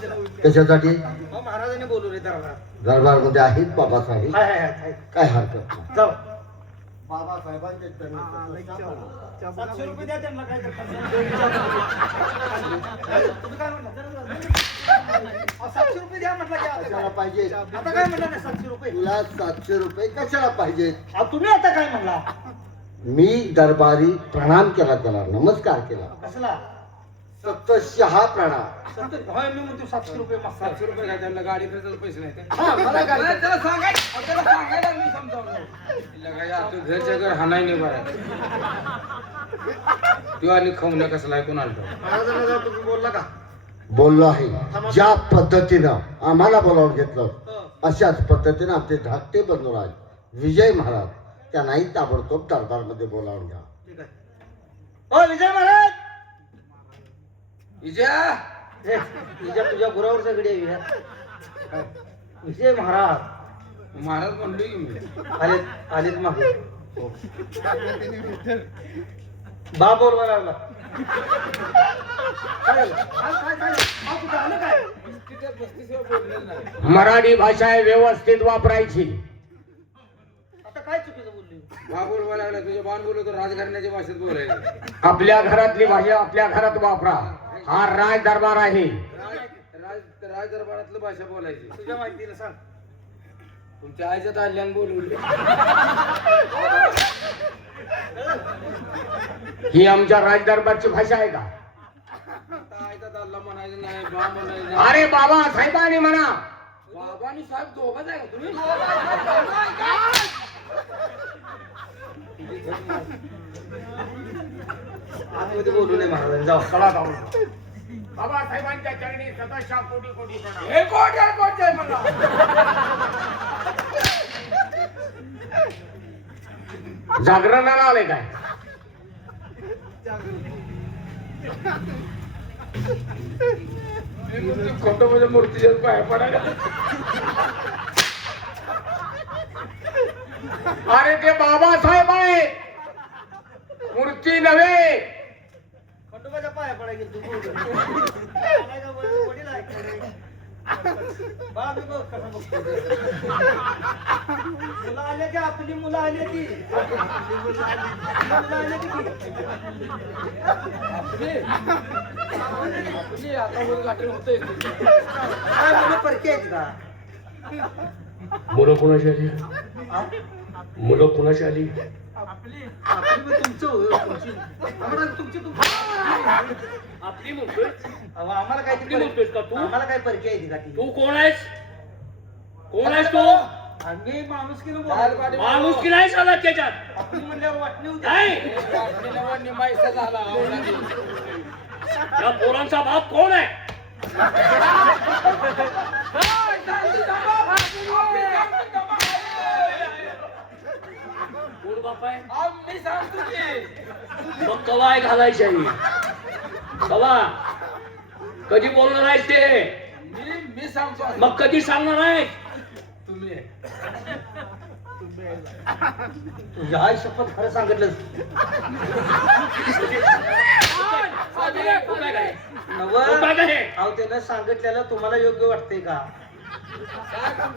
कशासाठी? महाराजांनी बोलवले दरबार. दरबार मध्ये आहेत बाबासाहेब? आहे. काय हरकत नाही. जाऊ. बाबासाहेबांचे 700 रुपये द्या त्यांना काय तुम्ही काय म्हणता? 700 रुपये द्या म्हटलं की कशाला पाहिजे? आता काय म्हणलं नाही 700 रुपये? तुला 700 रुपये कशाला पाहिजे? तुम्ही आता काय म्हणला? मी दरबारी प्रणाम केला, त्याला नमस्कार केला. कसला? सप्तशहा प्रणाम. होय मी म्हणतो 700 रुपये मागतो. 700 रुपये काय त्यांना गाडी खर्चाला पैसे नाही हा, मला गाडी- त्याला सांगायला मी समजावलं घरच्या घर हाणाय नाही बरं तू आणि खाऊन कसला आहे कोणाला महाराजांना तुम्ही बोलला का? बोललो आहे. ज्या पद्धतीनं आम्हाला बोलावून घेतलं अशाच पद्धतीनं आमचे धाकटे बंधू आहेत विजय महाराज, त्यांनाही ताबडतोब दरबारमध्ये बोलावून घ्या. ठीक आहे. ओ विजय महाराज, विजया तुझ्या गुरावर सगळी आहे. विजय महाराज महाराज म्हणलो की मी आलेत मागे. बा बोलवा लागला. मराठी भाषा आहे व्यवस्थित वापरायची. आता काय चुकीचं बोलली? बा बोलवा लागला तुझ्या बाण बोललो तर राजघराण्याच्या भाषेत बोलायला आपल्या घरातली भाषा आपल्या घरात वापरा. हा राज दरबार आहे. राज दरबारातलं भाषा बोलायची. तुझ्या माहितीला सांग. तुमच्या आईच्या ताल्यान बोलवले ही आमच्या राज दरबारची भाषा आहे का? आईचा ताल्ला म्हणायचं नाही, बा म्हणायचं नाही. अरे बाबा साहेबांनी म्हणा. बाबा आणि साहेब दोघंच आहे का तुम्ही? आतमध्ये बोलू नये महाराज. जाऊ. चला जाऊ. बाबा साहेबांच्या चरणी सतशा कोटी कोटी प्रणाम. हे कोण आहे मला जागरणाला आले काय? खंडोबाच्या मूर्तीच्या पाया पडायला अरे ते बाबासाहेब आहे, मूर्ती नव्हे. खंडोबाच्या पाया पडा गेलो तू बोल. वडील आहे. बा मी बघ कसं बघतो. मुलं आले की आपली मुलं आले की मुलं आले की आपली आता उद्घाटन होतंय काय मुलं परके आहेत का? मुलं कुणाची आली? हा? मुलं कुणाची आली? आपली मग तुमचं होय, तुमची. आम्हाला तुमची आपली म्हणतोय. अहो, आम्हाला काय आपली म्हणतोयस का तू? आम्हाला काय परके आहे का ती? तू कोण आहेस? कोण आहेस तू? आम्ही माणूस की माणूस की नाही झाला त्याच्यात? आपली म्हणल्यावर वाटणी होती. नाही. माहिती झाला या पोरांचा बाप कोण आहे? कोण बाप आहे? मी सांगतो की मग कवाय घालायची आहे? कवा? कधी बोलणार आहेस ते? मी सांगतो मग कधी सांगणार आहेस? तुम्ही तुझ्या आई शपथ खरं सांगितलं खोटं आहे. नवं. खोटं आहे. अहो त्यानं सांगितलेलं तुम्हाला योग्य वाटतंय का?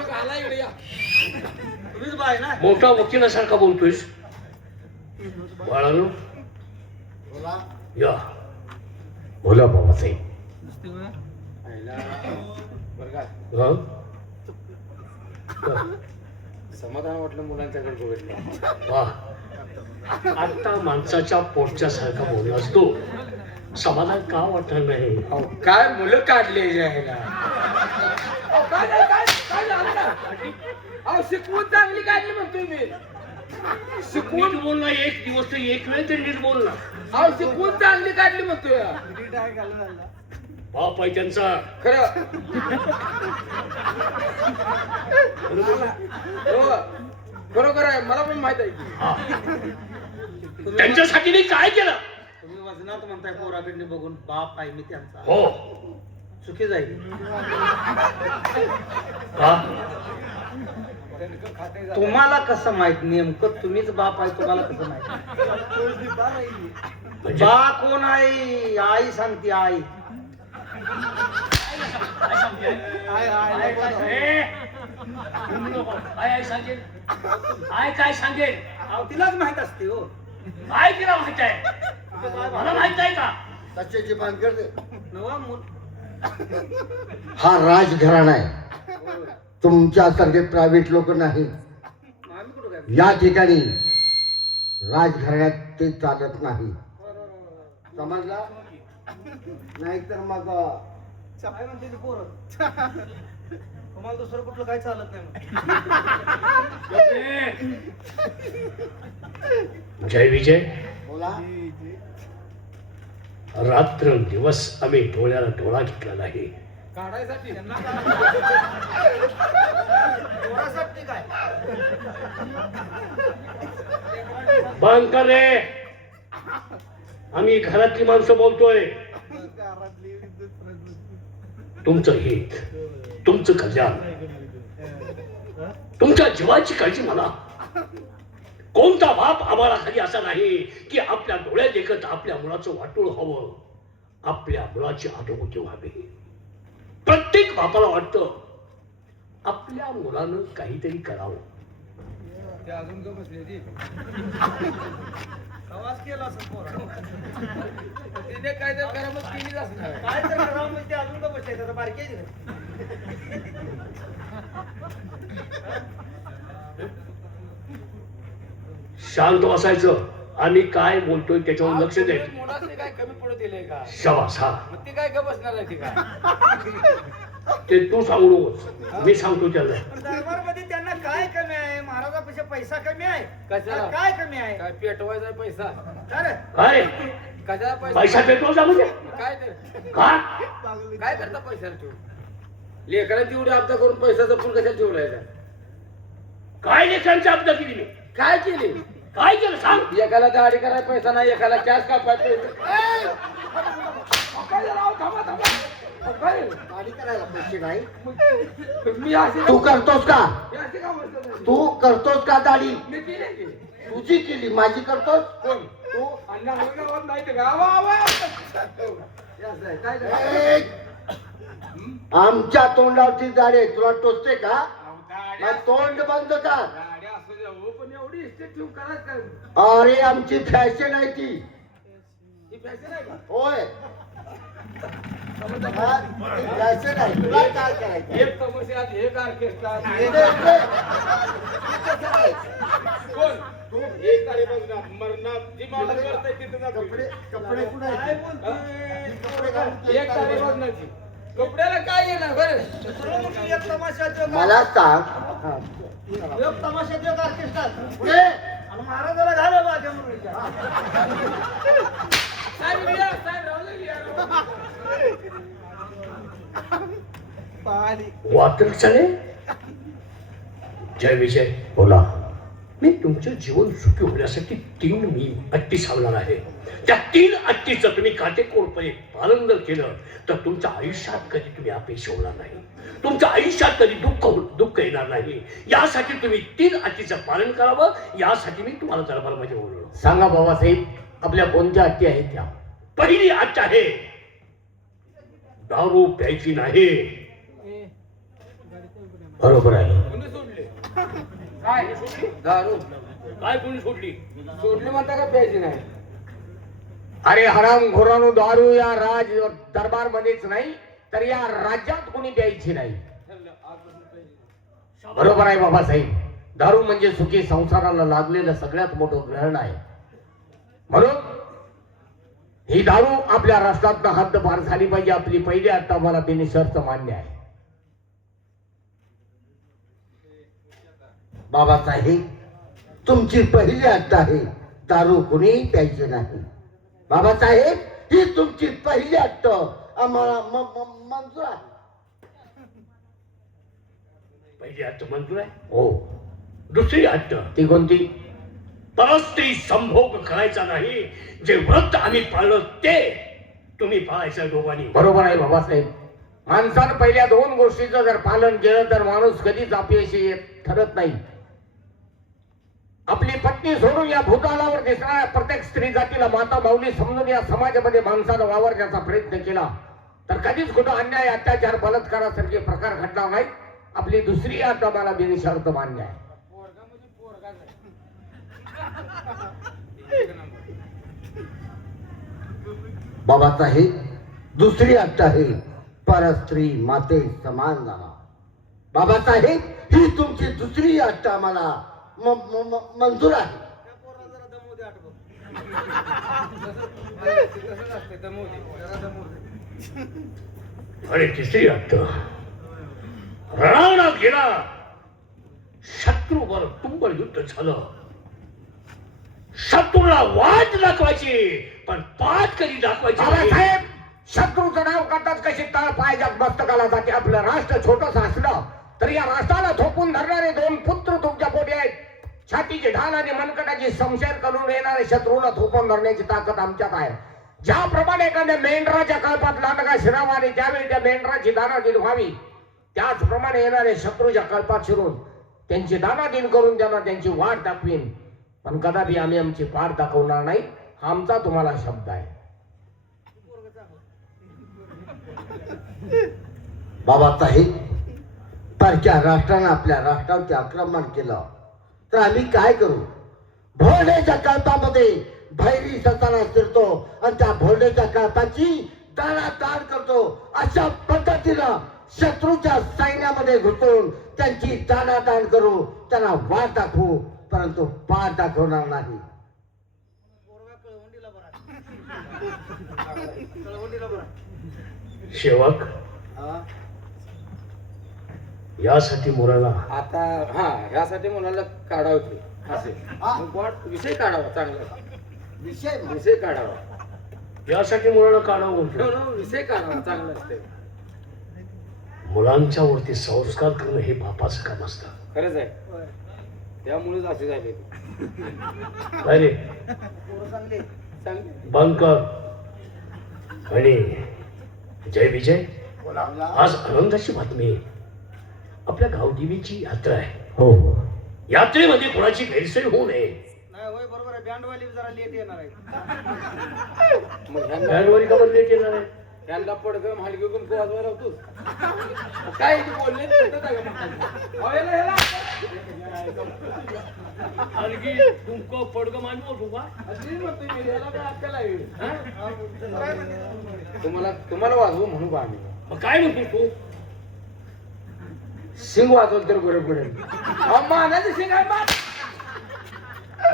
घाला इकडे या तुम्हीच बाय ना. मोठा वकिलासारखा बोलतोयस. बाळानो या बोला बाबासाहेब. बरं का हं? समाधान वाटलं मुलांच्याकडे बघितलं. वा, आता माणसाच्या पोटच्या सारखा बोलला असतो. समाधान का वाटणार नाही? अहो, काय मुलं काढले यायला काय झालं ना? अहो शिकवून चांगली काढली म्हणतोय मी. नीट बोल ना. एक दिवस तर एक वेळ तर नीट बोल ना. अहो शिकवून चांगली काढली म्हणतोय. बाप आहे त्यांचा. खरं हो, बरोबर आहे. मला पण माहित आहे की. हा. त्यांच्यासाठी मी काय केलं? तुम्ही वजनात म्हणताय पोराकडे बघून बाप आहे मी त्यांचा. हो. चुकी जाईल. का? तुम्हाला कसं माहित? नेमकं तुम्हीच बाप आहे, तुम्हाला कसं माहित? म्हणजे बा कोण आहे? आई सांगते. आई काय सांगेल काय सांगेल अहो, तिलाच माहित असते हो. काय तिला माहित आहे कुठं काय मला माहित आहे का कशाची भानगड आहे? नवा मूल. हा राजघराणा आहे, तुमच्यासारखे प्रायव्हेट लोक नाही. आम्ही कुठं काय या ठिकाणी राजघराण्यात ते चालत नाही, समजला? नाहीतर मग काय म्हणते ती पोरं? तुम्हाला दुसरं कुठलं काय चालत नाही मग. जय विजय बोला. रात्र दिवस आम्ही डोळ्याला डोळा घेतला नाही. काढायसाठी पोरासाठी काय? बंद कर रे, आम्ही घरातली माणसं बोलतोय. तुमचं हित, तुमचं कल्याण, तुमच्या जीवाची काळजी मला. कोणता बाप आम्हाला खाली असा नाही की आपल्या डोळ्यात देखत आपल्या मुलाचं वाटोळ हवं, आपल्या मुलाची आठवण व्हावी. प्रत्येक बापाला वाटतं आपल्या मुलानं काहीतरी करावं. ते अजून का बसले ती आवाज केला असं पोरानं. तिने काय तर करा मग केलीच असणार. काय तर करावं म्हणजे ते अजून का बसले आता बारकी आहे ती. शांत बसायचं, आम्ही काय बोलतोय त्याच्यावर लक्ष द्यायचं. मुलाचे काय कमी पडत दिले का शाबास. हा मग ते काय का बसणार आहे ते काय ते तू सांगू नकोस, मी सांगतो त्याला. पण दरबारमध्ये त्यांना काय कमी आहे? महाराजापेक्षा पैसा कमी आहे? कशाला? काय कमी आहे? काय पेटवायचा पैसा अरे काय कशाला पैसा पेटवून जा म्हणजे काय तर का काय करता पैशाला ठेवून लेकरांची तेवढी आपदा करून पैशाचा फुल कशाला ठेवलाय का काय लेखनाची आपदा केली मी? काय केली काय केलं सांग. एकाला दाढी करायला पैसा नाही एकाला कॅश कापायला गाडी करायला पैसे नाही. मी असे तू करतोस का? मी असे का बसलो नाही? तू करतोस का दाढी? मी केली की तुझी केली, माझी करतोस? कोण तू अण्णा गावात नाही ते गावा काय झालं? ए, आमच्या तोंडावरती दाढी तुला टोचते का? मग तोंड बंद कर. गाडी असू द्या हो, पण एवढी इस्टेट ठेवून करायचं काय अरे आमची फॅशन आहे ती. ही फॅशन आहे का होय, फॅशन आहे. तुला काय करायचं? एक तमाशात एक ऑर्केस्ट्रा इकडे, इकडे. कोण तू एक तारीख बघणार मरणार जी माणूस करतंय तिथं जा कपडे कपडे कुठे काय आहेत? बोलतोय? कपडे घाल. एक तारीख बघण्याची कपड्याला काय येणार बरं दुसरं कुठलं एक तमाशात एक मला सांग. हा. एक तमाशात एक ऑर्केस्ट्रात. कुठे? आणि महाराजाला घाला माझ्या मुलीच्या. साहेब लिहा, साहेब राहू लिहा. वात्रक्षणे जय विजय बोला. मी तुमचं जीवन सुखी होण्यासाठी 3 मी अट्टी सांगणार आहे. त्या 3 अट्टीचं तुम्ही काटेकोरपणे पालन जर केलं तर तुमच्या आयुष्यात कधी तुम्ही अपेक्षा होणार नाही, तुमच्या आयुष्यात कधी दुःख येणार नाही. यासाठी तुम्ही 3 अट्टीचं पालन करावं, यासाठी मी तुम्हाला दरबारमध्ये बोललो. सांगा बाबासाहेब, आपल्या कोणत्या अटी आहेत त्या? पहिली अट आहे दारू प्यायची नाही. बरोबर आहे. कोणी सोडले काय दारू काय कोणी सोडली? सोडली म्हणता का प्यायची नाही अरे हराम घोरानो, दारू या राज दरबार मध्येच नाही तर या राज्यात कोणी द्यायची नाही. बरोबर आहे बाबासाहेब. दारू म्हणजे सुखी संसाराला लागलेलं सगळ्यात मोठं ग्रहण आहे. म्हणून ही दारू आपल्या राष्ट्रात हद्द पार झाली पाहिजे. आपली पहिली अट मला बिनशर्त मान्य आहे. बाबासाहेब, तुमची पहिली अट आहे दारू कुणी प्यायची नाही. बाबासाहेब, ही तुमची पहिली अट आम्हाला मंजूर आहे. पहिली अट मंजूर आहे. हो. दुसरी अट, ती कोणती? परस्त्री संभोग करायचा नाही. जे व्रत आम्ही पाळलं ते तुम्ही पाळायचं दोघांनी. बरोबर आहे बाबासाहेब. माणसानं पहिल्या 2 गोष्टीचं जर पालन केलं तर माणूस कधीच अपयशी ठरत नाही. आपली पत्नी सोडून या भूतालावर दिसणाऱ्या प्रत्येक स्त्री जातीला माता माऊली समजून या समाजामध्ये माणसानं वावरण्याचा प्रयत्न केला तर कधीच कुठं अन्याय अत्याचार बलात्कारासारखे प्रकार घडणार नाही. आपली दुसरी अट मला बिनशर्त मान्य आहे. पोरगा म्हणजे पोरगाच आहे. बाबासाहेब दुसरी अट आहे परस्त्री माते समान झाला. बाबासाहेब ही तुमची दुसरी अट आम्हाला मंजूर आहे. तसंच असते दमवते. आणि तिसरी अट रणांगणात गेला शत्रूवर तुंबळ युद्ध झालं. शत्रूला वाट दाखवायची पण पाठ कधी दाखवायची नाही. बाबासाहेब शत्रूचं नाव करताच कशी तळ पाय मस्तकाला जाते. आपलं राष्ट्र छोटस असलं तरी या राष्ट्राला थोपून धरणारे 2 पुत्र तुमच्या पोटी आहेत. छातीची ढाल आणि मनकटाची संशय करून येणारे शत्रूला थोपून धरण्याची ताकद आमच्यात आहे. ज्याप्रमाणे एखाद्या मेंढराच्या कळपात लांडगा शिरावा आणि त्यावेळी त्या मेंढराची दानादिन व्हावी त्याचप्रमाणे येणारे शत्रूच्या कळपात शिरून त्यांची दानादिन करून त्यांना त्यांची वाट दाखवीन. पण कदापि आम्ही आमची वाट दाखवणार नाही हा आमचा तुम्हाला शब्द आहे. बाबासाहेब परक्या राष्ट्रानं आपल्या राष्ट्रावरती आक्रमण केलं तर आम्ही काय करू? भोरड्याच्या कळपामध्ये भैरी सताना शिरतो आणि त्या भोरड्याच्या कळपाची दाणादाण करतो. अशा पद्धतीनं शत्रूच्या सैन्यामध्ये घुसून त्यांची दाणादाण करू, त्यांना वाट दाखवू, परंतु पाठ दाखवणार नाही. सेवक यासाठी मुलाला आता हा ह्यासाठी मुलाला काढावं असे विषय काढावा चांगला विषय काढावा. यासाठी मुलाला काढावं हो म्हणतो. ना, विषय काढावा चांगला असते. मुलांच्या वरती संस्कार करणं हे बापाचं काम असतं. खरंच आहे. त्यामुळेच असे झाले. काय रे चांगले बंद कर. आणि जय विजय आज आनंदाची बातमी आहे. आपल्या गावदेवीची यात्रा आहे. हो यात्रेमध्ये कोणाची गैरसोय होऊ नये. नाही होय बरोबर आहे. बँडवाली जरा लेट येणार आहे. मग ह्यांना बँडवाली का बंद लेट येणार आहे? त्यांना पडगम हलगी गुम वाजवायला होतोच. काय इथे बोलले पटत आहे का मग? हवेला ह्याला. हलगी तुमको पडगं मानवो तुका अशी म्हणतोय मी, ह्याला काय अक्कल आहे? हा? तुम्हाला वाजवू म्हणू का आम्ही? मग काय म्हणतो तू? शिंग वाजवलं तर बरं पडेल. मानाचं शिंग आहे मान.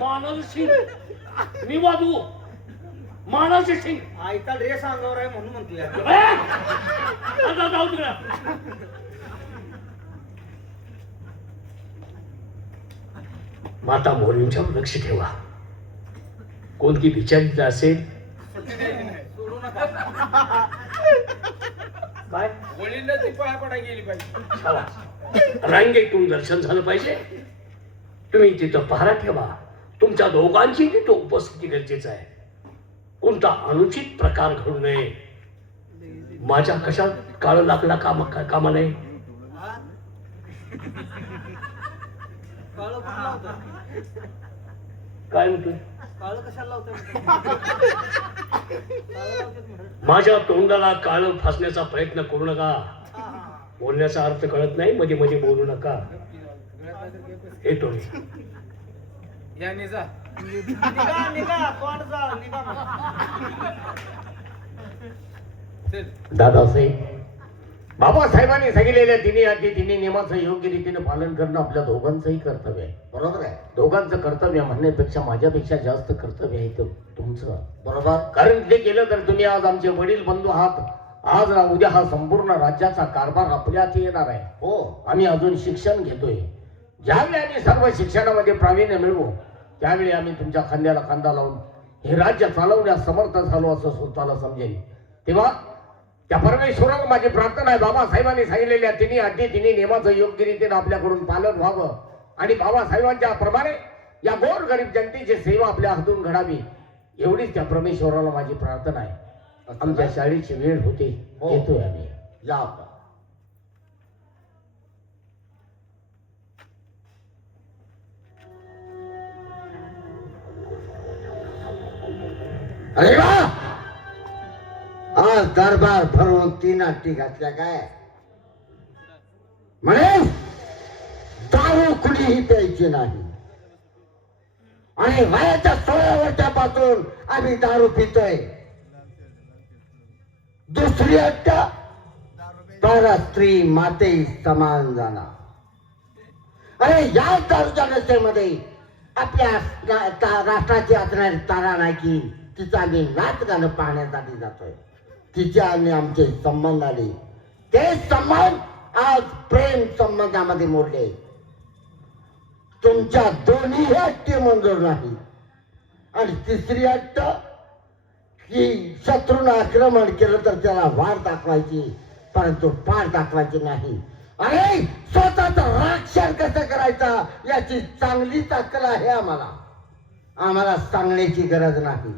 मानाचं शिंग मी वाजवू. मानाचं शिंग आयता ड्रेस अंगावर आहे म्हणून म्हणतोय. आता जाऊ तुला. माता मोरींच्यावर लक्ष ठेवा. कोणती विचारित असेल सोडू नका. काय वडील ती पाया पडायला गेली पाहिजे. छावा. रांगेतून दर्शन झालं पाहिजे. तुम्ही तिथं पहारा ठेवा. तुमच्या दोघांची तिथं उपस्थिती गरजेचं आहे. कोणता अनुचित प्रकार घडू नये. माझ्या कशात काळ लागला कामा नये. काळं कुठं लावतं? काय म्हणतो? काळं कशाला लावतं? माझ्या तोंडाला काळ फासण्याचा प्रयत्न करू नका. बोलण्याचा अर्थ कळत नाही. मध्ये मध्ये बोलू नका. येतो मी. याने जा. निघा निघा तोंड जा निघा. चल. दादासाहेब बाबासाहेबांनी सांगितलेल्या तिन्ही नियमाचं योग्य रीतीने पालन करणं आपल्या दोघांचंही कर्तव्य आहे. बरोबर आहे. दोघांचं कर्तव्य म्हणण्यापेक्षा माझ्यापेक्षा जास्त कर्तव्य आहे तुमचं. बरोबर. कारण ते केलं तर तुम्ही आज आमचे वडील बंधू आहात. आज ना उद्या हा संपूर्ण राज्याचा कारभार आपल्यात येणार आहे. हो आम्ही अजून शिक्षण घेतोय. ज्यावेळी आम्ही सर्व शिक्षणामध्ये प्रावीण्य मिळवू त्यावेळी आम्ही तुमच्या खांद्याला खांदा लावून हे राज्य चालवण्यास समर्थ झालो असं स्वतःला समजेल. तेव्हा त्या परमेश्वराला माझी प्रार्थना आहे बाबासाहेबांनी सांगितलेल्या तिन्ही नियमाचं योग्य रीतीने आपल्याकडून पालन व्हावं आणि बाबासाहेबांच्या प्रमाणे या गोर गरीब जनतेची सेवा आपल्या हातून घडावी एवढीच त्या परमेश्वराला माझी प्रार्थना आहे. आमच्या शाळेची वेळ होते. हो. येतोय आम्ही. या आपण. अरे वा दरबार भरून 3 अट्टी घातल्या काय म्हणे दारू कुणीही प्यायची नाही आणि वयाच्या 16 वर्षापासून आम्ही दारू पितोय. दुसरी अट्ट पर स्त्री माते समान जाणार. अरे या दारूच्या नशेमध्ये आपल्या राष्ट्राची असणारी तारा नायकी तिचा आम्ही नाच गाणं पाहण्यासाठी जातोय. तिच्या आणि आमचे संबंध आले ते संबंध आज प्रेम संबंधामध्ये मोडले. तुमच्या दोन्ही अट्टी मंजूर नाही. आणि तिसरी अट्ट की शत्रूनं आक्रमण केलं तर त्याला वाट दाखवायची परंतु पाठ दाखवायची नाही. अरे स्वतःच रक्षण कसं करायचं याची चांगलीच अक्कल आहे आम्हाला सांगण्याची गरज नाही.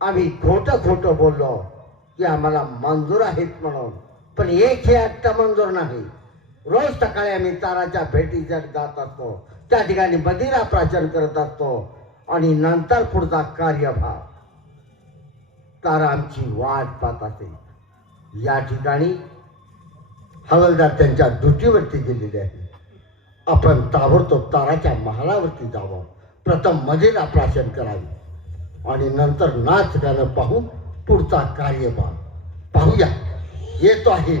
आम्ही खोटं बोललो की आम्हाला मंजूर आहेत म्हणून पण एक हे अट्ट मंजूर नाही. रोज सकाळी आम्ही ताराच्या भेटीसाठी जात असतो. त्या ठिकाणी बदिरा प्राशन करत असतो आणि नंतर पुढचा कार्यभार तारा आमची वाट पाहत असे. या ठिकाणी हवालदार त्यांच्या ड्युटीवरती गेलेले आहे. आपण ताबडतोब ताराच्या महालावरती जावं. प्रथम मदिरा प्राशन करावी आणि नंतर नाच गाणं पाहून पुढचा कार्यभार पाहूया. येतो आहे